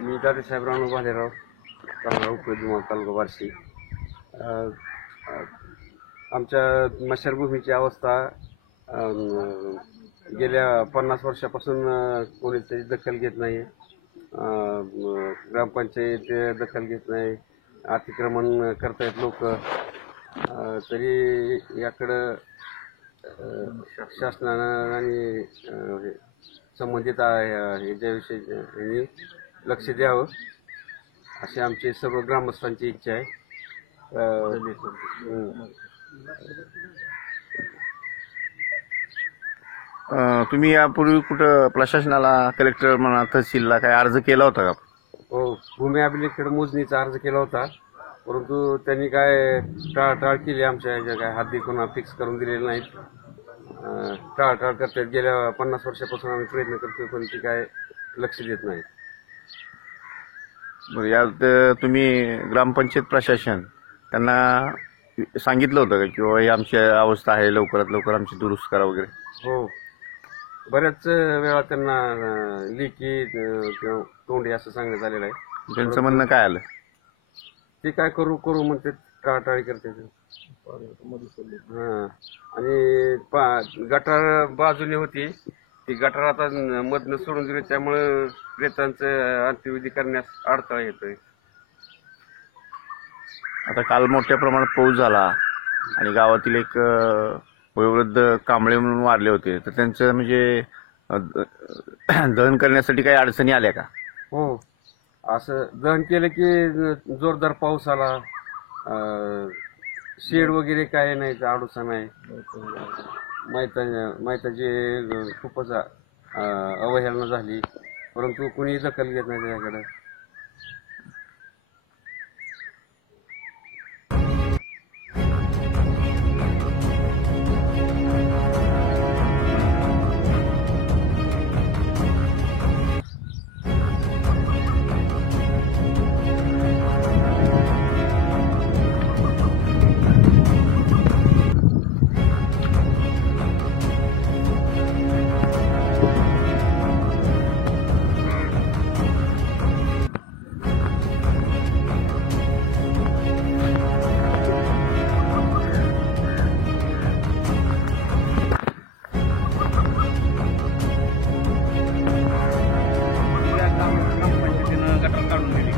मी दादासाहेब राणू भालेराव, राहणार उपजुमा तालुका बार्शी. आमच्या स्मशानभूमीची अवस्था गेल्या 50 वर्षापासून कोणी त्याची दखल घेत नाही. ग्रामपंचायत दखल घेत नाही, अतिक्रमण करतायत लोक. तरी याकडं शासनानं आणि संबंधित याच्याविषयी लक्ष द्यावं अशी आमची सर्व ग्रामस्थांची इच्छा आहे. तुम्ही यापूर्वी कुठं प्रशासनाला, कलेक्टर म्हणा, तहसीलला काय अर्ज केला होता का? हो, भूमी अभिलेखकडे मोजणीचा अर्ज केला होता, परंतु त्यांनी काय टाळाटाळ केली. आमच्या ह्याच्या काय हद्दी कोणा फिक्स करून दिलेले नाहीत. टाळाटाळ करतात. गेल्या 50 वर्षापासून आम्ही प्रयत्न करतोय, पण ती काय लक्ष देत नाही. बरं, यात तुम्ही ग्रामपंचायत प्रशासन त्यांना सांगितलं होतं का किंवा ही आमची अवस्था आहे, लवकरात लवकर आमची दुरुस्त करा वगैरे? हो, बऱ्याच वेळा त्यांना लेखी किंवा तोंडी असं सांगण्यात आलेलं आहे. त्यांचं म्हणणं काय आलं? ते काय करू करू म्हणते, टाळाटाळी करते. आणि गटार बाजूने होती, ती गटार आता मधनं सोडून दिली, त्यामुळं प्रेतांचं अंत्यविधी करण्यास अडथळा येतोय. आता काल मोठ्या प्रमाणात पाऊस झाला आणि गावातील एक वयोवृद्ध कांबळे म्हणून वारले होते, तर त्यांचं म्हणजे दहन करण्यासाठी काही अडचणी आल्या का? हो, असं दहन केलं की जोरदार पाऊस आला, शेड वगैरे काय नाही, अडुसा नाही. माहिताची खूपच अवहेलना झाली, परंतु कुणीही दखल घेत नाही त्याच्याकडे. गटर काढून दिली.